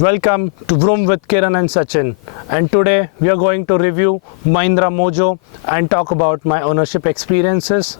Welcome to Vroom with Kiran and Sachin, and today we are going to review Mahindra Mojo and talk about my ownership experiences.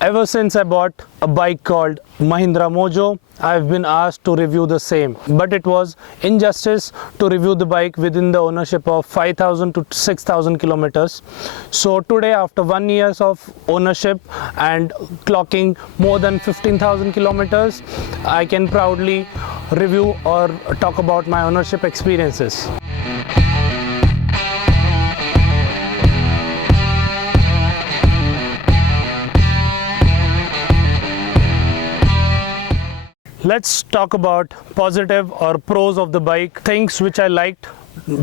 Ever since I bought a bike called Mahindra Mojo, I've been asked to review the same, but it was injustice to review the bike within the ownership of 5,000 to 6,000 kilometers. So today, after 1 year of ownership and clocking more than 15,000 kilometers, I can proudly review or talk about my ownership experiences. Let's talk about positive or pros of the bike, things which I liked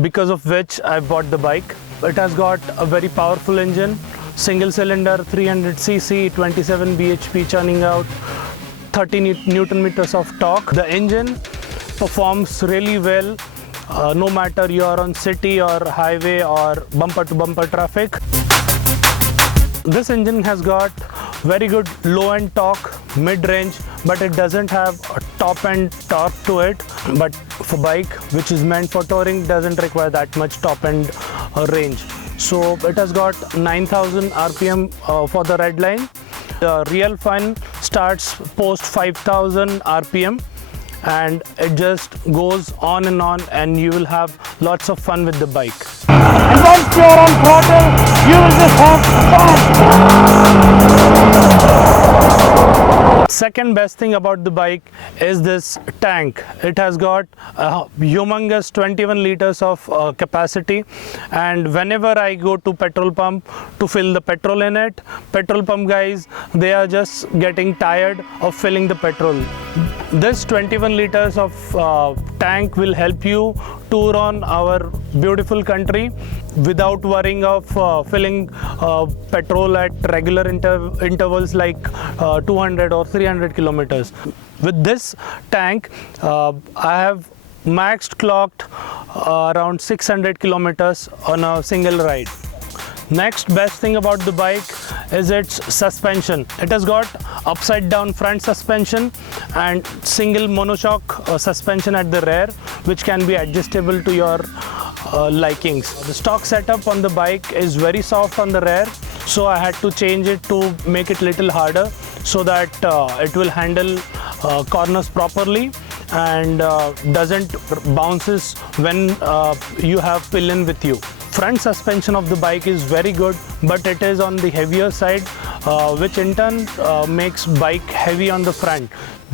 because of which I bought the bike. It has got a very powerful engine, single cylinder, 300cc, 27 bhp churning out, 30 Newton meters of torque. The engine performs really well no matter you are on city or highway or bumper to bumper traffic. This engine has got very good low end torque, mid-range, but it doesn't have a top end torque to it. But for bike which is meant for touring, doesn't require that much top end range. So it has got 9,000 rpm for the red line. The real fun starts post 5,000 rpm and it just goes on and you will have lots of fun with the bike. And once you're on throttle, you will just have fun. Second best thing about the bike is this tank. It has got a humongous 21 liters of capacity, and whenever I go to petrol pump to fill the petrol in it, petrol pump guys, they are just getting tired of filling the petrol. This 21 liters of tank will help you tour on our beautiful country without worrying of filling petrol at regular intervals like 200 or 300 kilometers. With this tank, I have maxed clocked around 600 kilometers on a single ride. Next best thing about the bike is its suspension. It has got upside down front suspension and single monoshock suspension at the rear, which can be adjustable to your likings. The stock setup on the bike is very soft on the rear, so I had to change it to make it little harder so that it will handle corners properly and doesn't bounces when you have pillion with you. Front suspension of the bike is very good, but it is on the heavier side, which in turn makes bike heavy on the front.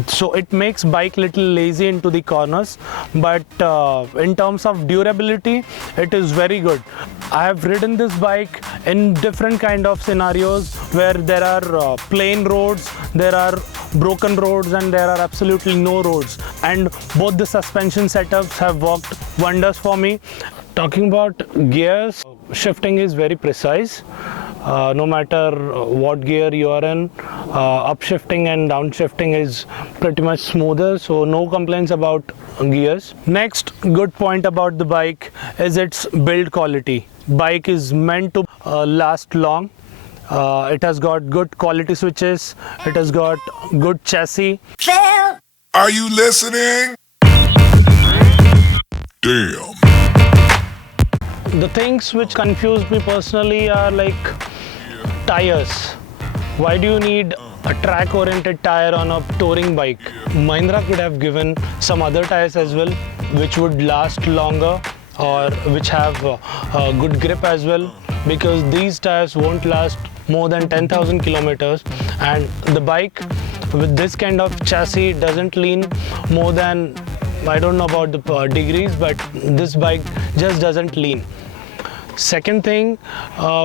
So it makes bike little lazy into the corners, but in terms of durability, it is very good. I have ridden this bike in different kind of scenarios where there are plain roads, there are broken roads, and there are absolutely no roads. And both the suspension setups have worked wonders for me. Talking about gears, shifting is very precise. No matter what gear you are in, upshifting and downshifting is pretty much smoother, so no complaints about gears. Next good point about the bike is its build quality. Bike is meant to last long. It has got good quality switches, it has got good chassis. Are you listening? Damn. The things which confuse me personally are like tires. Why do you need a track-oriented tire on a touring bike? Mahindra could have given some other tires as well, which would last longer or which have good grip as well, because these tires won't last more than 10,000 kilometers, and the bike with this kind of chassis doesn't lean more than, I don't know about the degrees, but this bike just doesn't lean. Second thing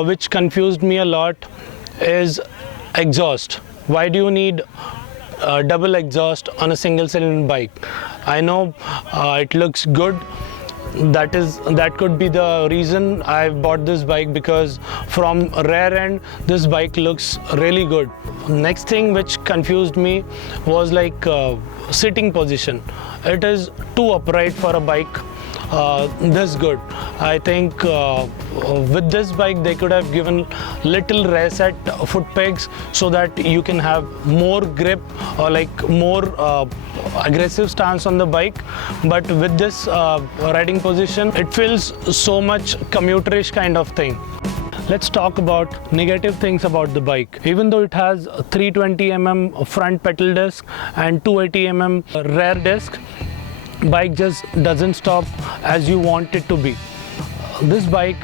which confused me a lot is exhaust. Why do you need double exhaust on a single cylinder bike? I know it looks good. That could be the reason I bought this bike, because from rear end this bike looks really good. Next thing which confused me was like sitting position. It is too upright for a bike. this good. I think with this bike they could have given little reset foot pegs so that you can have more grip or like more aggressive stance on the bike. But with this riding position, it feels so much commuterish kind of thing. Let's talk about negative things about the bike. Even though it has 320 mm front pedal disc and 280 mm rear disc, bike just doesn't stop as you want it to be. This bike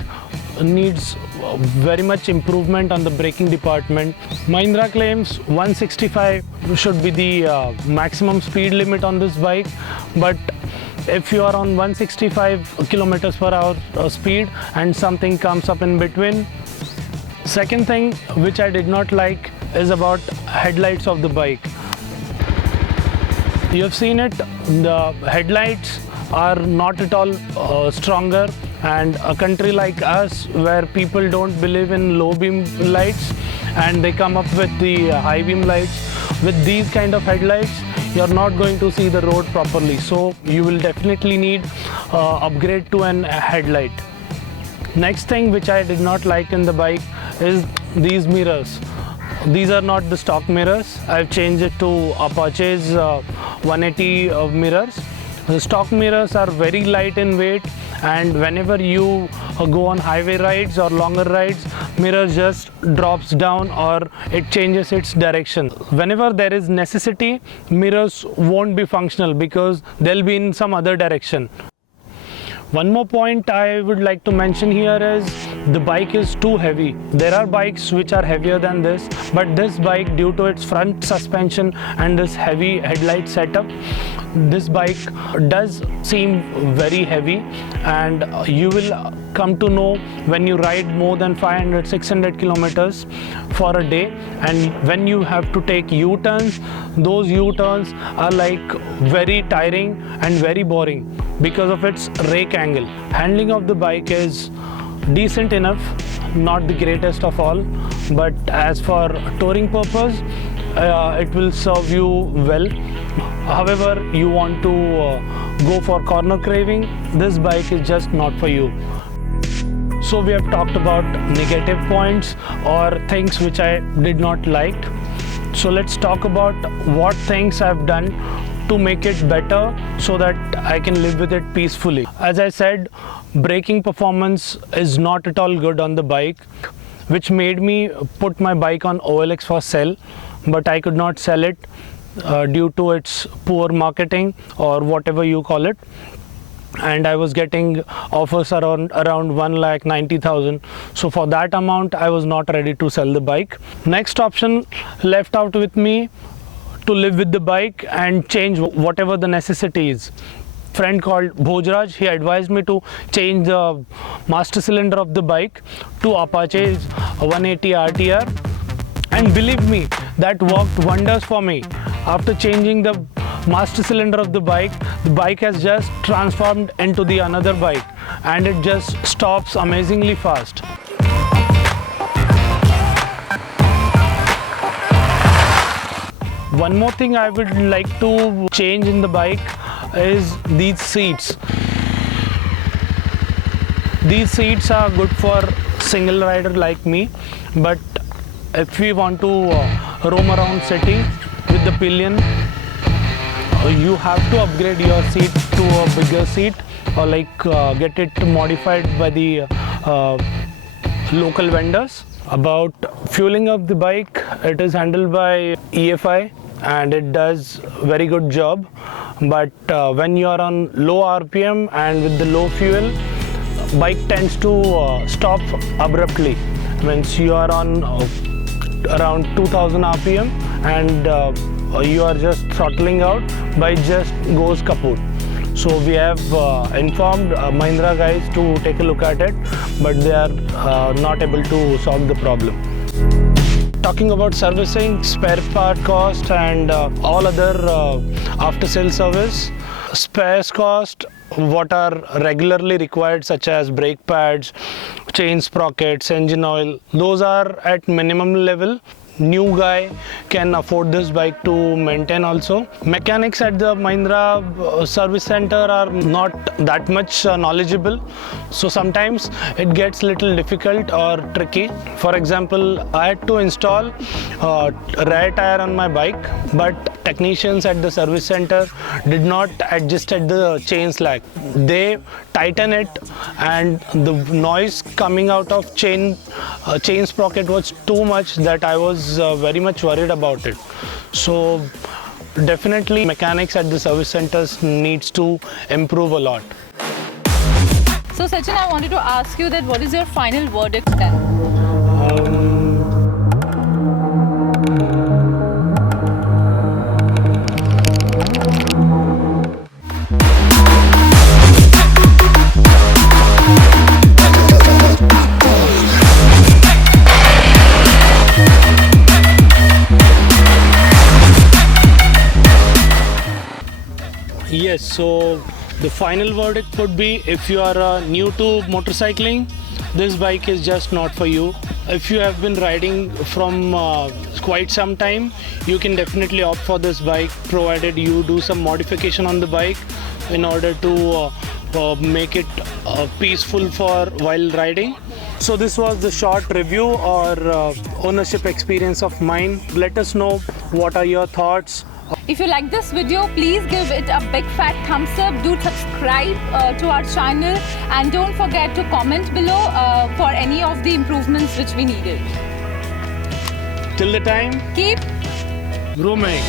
needs very much improvement on the braking department. Mahindra claims 165 should be the maximum speed limit on this bike, but if you are on 165 kilometers per hour speed and something comes up in between. Second thing which I did not like is about headlights of the bike. You have seen it, the headlights are not at all stronger, and a country like us where people don't believe in low beam lights and they come up with the high beam lights, with these kind of headlights you're not going to see the road properly, so you will definitely need upgrade to an headlight. Next thing which I did not like in the bike is these mirrors. These are not the stock mirrors. I've changed it to Apache's 180 mirrors. The stock mirrors are very light in weight, and whenever you go on highway rides or longer rides, mirror just drops down or it changes its direction. Whenever there is necessity, mirrors won't be functional because they'll be in some other direction. One more point I would like to mention here is the bike is too heavy. There are bikes which are heavier than this, but this bike, due to its front suspension and this heavy headlight setup, this bike does seem very heavy, and you will come to know when you ride more than 500-600 kilometers for a day, and when you have to take U-turns, those U-turns are like very tiring and very boring because of its rake angle. Handling of the bike is decent enough, not the greatest of all, but as for touring purpose, it will serve you well. However, you want to go for corner craving, this bike is just not for you. So we have talked about negative points or things which I did not like. So let's talk about what things I've done to make it better so that I can live with it peacefully. As I said, braking performance is not at all good on the bike, which made me put my bike on OLX for sale, but I could not sell it due to its poor marketing or whatever you call it. And I was getting offers around 1,90,000. So for that amount, I was not ready to sell the bike. Next option left out with me to live with the bike and change whatever the necessity is. Friend called Bhojraj, he advised me to change the master cylinder of the bike to Apache's 180 RTR, and believe me, that worked wonders for me. After changing the master cylinder of the bike has just transformed into the another bike, and it just stops amazingly fast. One more thing I would like to change in the bike is these seats. These seats are good for single rider like me, but if we want to roam around city with the pillion, you have to upgrade your seat to a bigger seat or like get it modified by the local vendors. About fueling of the bike, it is handled by EFI and it does very good job, but when you are on low RPM and with the low fuel, bike tends to stop abruptly. Means you are on around 2000 RPM and you are just throttling out, bike just goes kaput. So we have informed Mahindra guys to take a look at it, but they are not able to solve the problem. Talking about servicing, spare part cost and all other after sale service, spares cost, what are regularly required such as brake pads, chain sprockets, engine oil, those are at minimum level. new guy can afford this bike to maintain also. Mechanics at the Mahindra service center are not that much knowledgeable, so sometimes it gets little difficult or tricky. For example, I had to install a rear tire on my bike, but technicians at the service center did not adjust at the chain slack. They tighten it, and the noise coming out of chain sprocket was too much that I was very much worried about it. So definitely mechanics at the service centers needs to improve a lot. So Sachin, I wanted to ask you that what is your final verdict then? Yes, so the final verdict would be, if you are new to motorcycling, this bike is just not for you. If you have been riding from quite some time, you can definitely opt for this bike, provided you do some modification on the bike in order to make it peaceful for while riding. So this was the short review or ownership experience of mine. Let us know what are your thoughts. If you like this video, please give it a big fat thumbs up. Do subscribe to our channel and don't forget to comment below for any of the improvements which we needed. Till the time, Keep grooming.